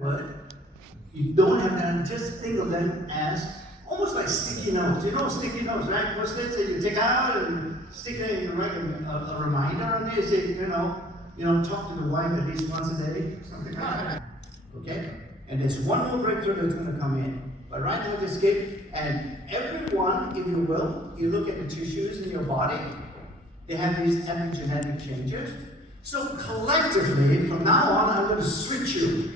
But you don't have to, just think of them as almost like sticky notes. You know sticky notes, right? What's this that you take out and stick it in, write a reminder on it, say, talk to the wife at least once a day, something like that. Okay? And there's one more breakthrough that's going to come in. But right now, just skip, and everyone, if you will, you look at the tissues in your body, they have these epigenetic changes. So collectively, from now on, I'm going to switch you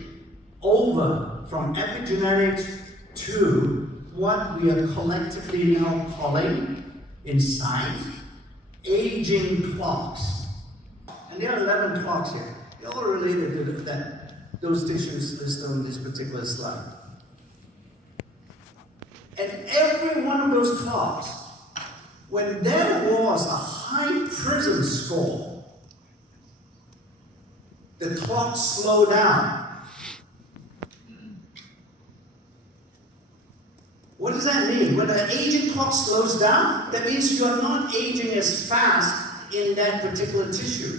over from epigenetics to what we are collectively now calling, in science, aging clocks. And there are 11 clocks here. They're all related to those tissues listed on this particular slide. And every one of those clocks, when there was a high Prysm score, the clock slowed down. What does that mean? When the aging clock slows down, that means you're not aging as fast in that particular tissue.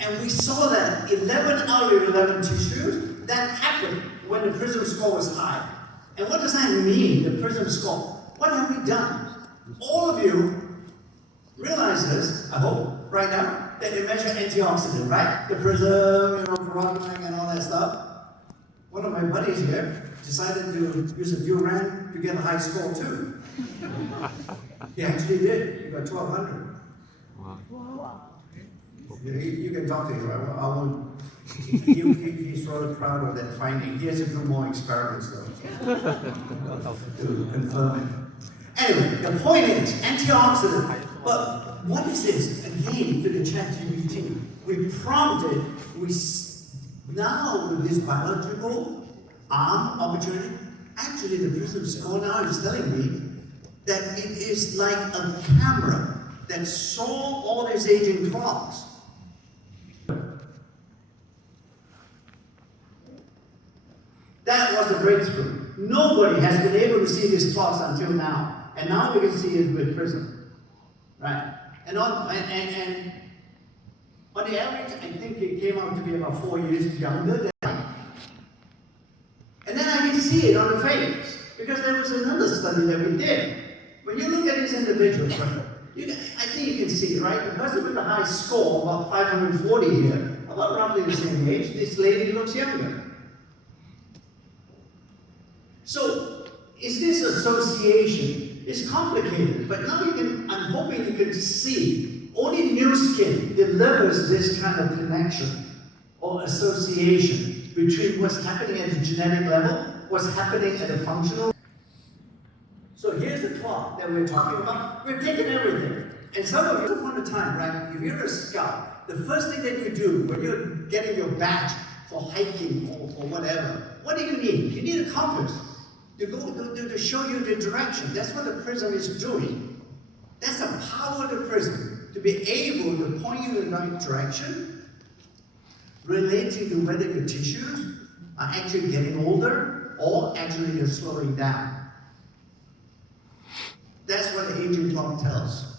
And we saw that 11 out of 11 tissues, that happened when the Prysm score was high. And what does that mean, the Prysm score? What have we done? All of you realize this, I hope, right now, that they measure antioxidant, right? The Prysm, carotenoid and all that stuff. One of my buddies here decided to use a Duran to get a high score too. He actually did. He got 1200. Wow. You can talk to him. I won't. He's really proud of that finding. He has to do more experiments though to confirm it. Anyway, the point is antioxidant. But what is this? Again, to the ChatGPT, we prompted. Now with this biological arm opportunity, actually the Prysm score now is telling me that it is like a camera that saw all these aging clocks. That was the breakthrough. Nobody has been able to see these clocks until now. And now we can see it with Prysm. Right? And on the average, I think it came out to be about 4 years younger than I. And then I can see it on the face. Because there was another study that we did. When you look at these individuals, right, I think you can see it, right? The person with the high score, about 540 here, about roughly the same age, this lady looks younger. So, is this association? It's complicated, but now I'm hoping you can see, only new skin delivers this kind of connection or association between what's happening at the genetic level, what's happening at the functional. So here's the clock that we're talking about. We're taking everything. And some of you, upon a time, right, if you're a scout, the first thing that you do when you're getting your badge for hiking or whatever, what do you need? You need a compass to show you the direction. That's what the Prysm is doing. That's the power of the Prysm, to be able to point you in the right direction, relating to whether your tissues are actually getting older or actually they're slowing down. That's what the aging clock tells.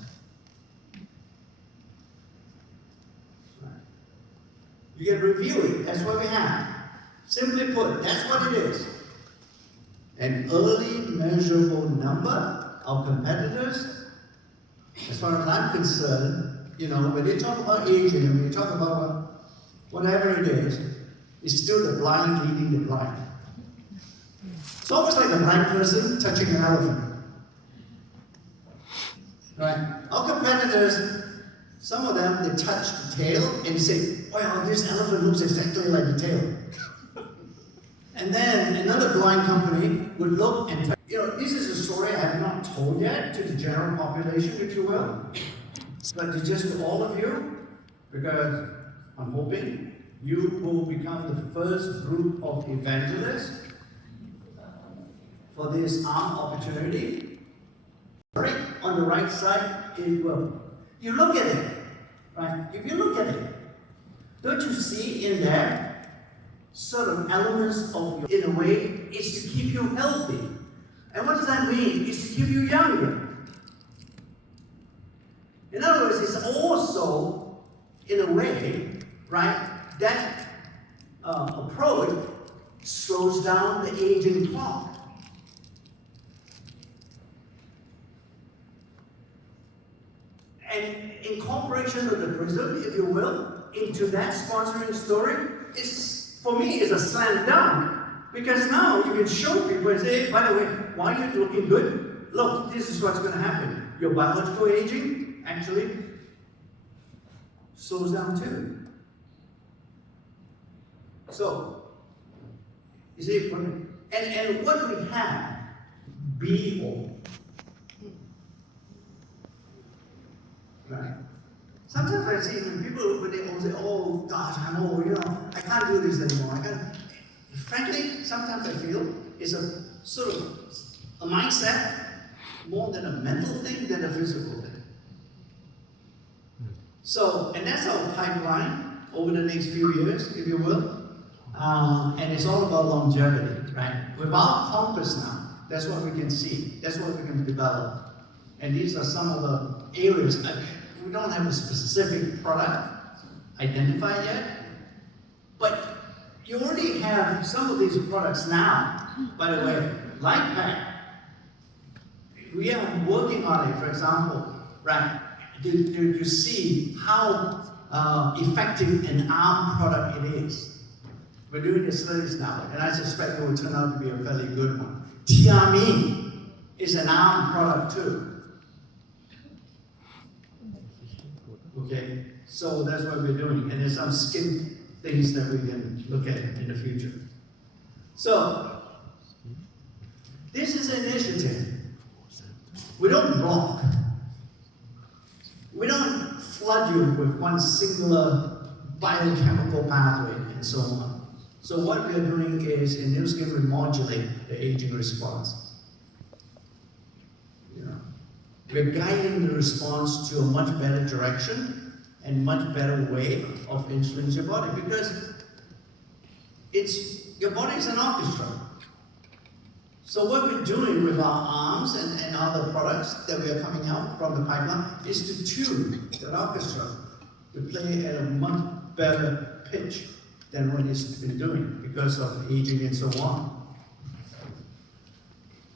You can review it. That's what we have. Simply put, that's what it is. An early measurable number of competitors. As far as I'm concerned, when they talk about aging and when they talk about whatever it is, it's still the blind leading the blind. It's almost like a blind person touching an elephant. Right? Our competitors, some of them, they touch the tail and say, wow, this elephant looks exactly like the tail. And then another blind company would look and this is a story I have not told yet to the general population, if you will. But to just all of you, because I'm hoping you will become the first group of evangelists for this arm opportunity. Right on the right side, it will. You look at it, right? If you look at it, don't you see in there sort of elements of, in a way, is to keep you healthy. And what does that mean? It's to keep you younger. In other words, it's also, in a way, right, that approach slows down the aging clock. And incorporation of the Prysm, if you will, into that sponsoring story is, for me, is a slam dunk. Because now you can show people and say, hey, by the way, why are you looking good? Look, this is what's going to happen. Your biological aging actually slows down too. So, you see, and what we have, be all. Right? Sometimes I see when people, when they all say, oh gosh, I'm old, I can't do this anymore. I can't. Frankly, sometimes I feel it's a sort of a mindset more than a mental thing than a physical thing. So, and that's our pipeline over the next few years, if you will. And it's all about longevity, right? With our compass now, that's what we can see. That's what we can develop. And these are some of the areas. We don't have a specific product identified yet, but you already have some of these products now. By the way, like that, we are working on it, for example, right, to see how effective an ARM product it is. We're doing the studies now, and I suspect it will turn out to be a fairly good one. Tiamine is an ARM product too. Okay, so that's what we're doing, and there's some skin things that we can look at in the future. So, this is an initiative. We don't block. We don't flood you with one singular biochemical pathway and so on. So what we are doing is, in Nu Skin, we modulate the aging response. We're guiding the response to a much better direction and much better way of influencing your body, because your body is an orchestra. So what we're doing with our arms and other products that we are coming out from the pipeline is to tune that orchestra to play at a much better pitch than what it's been doing because of aging and so on.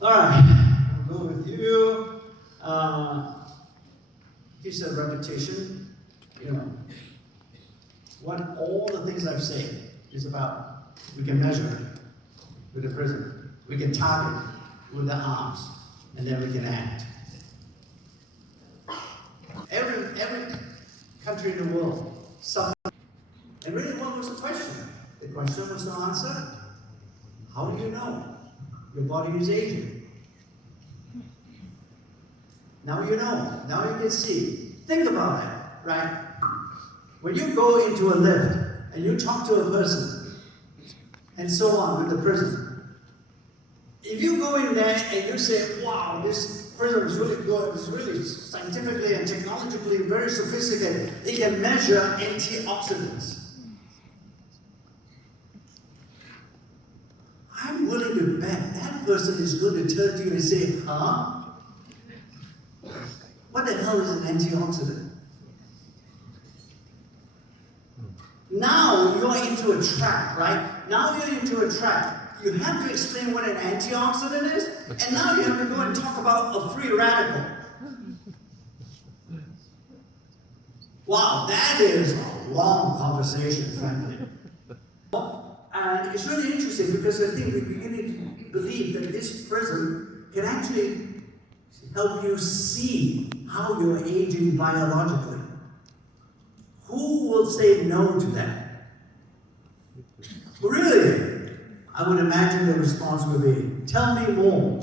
All right, we'll go with you. This is a repetition. What all the things I've said is about. We can measure it with the Prysm. We can target with the arms, and then we can act. Every country in the world suffers. And really, what was the question? The question was the answer. How do you know your body is aging? Now you know. Now you can see. Think about it, right? When you go into a lift and you talk to a person and so on with the Prysm, if you go in there and you say, wow, this Prysm is really good, it's really scientifically and technologically very sophisticated, it can measure antioxidants. I'm willing to bet that person is going to turn to you and say, huh? What the hell is an antioxidant? Now you're into a trap, right? Now you're into a trap. You have to explain what an antioxidant is, and now you have to go and talk about a free radical. Wow, that is a long conversation, frankly. And it's really interesting because I think we're beginning to believe that this Prysm can actually help you see how you're aging biologically. Who will say no to that? Really? I would imagine the response would be, tell me more.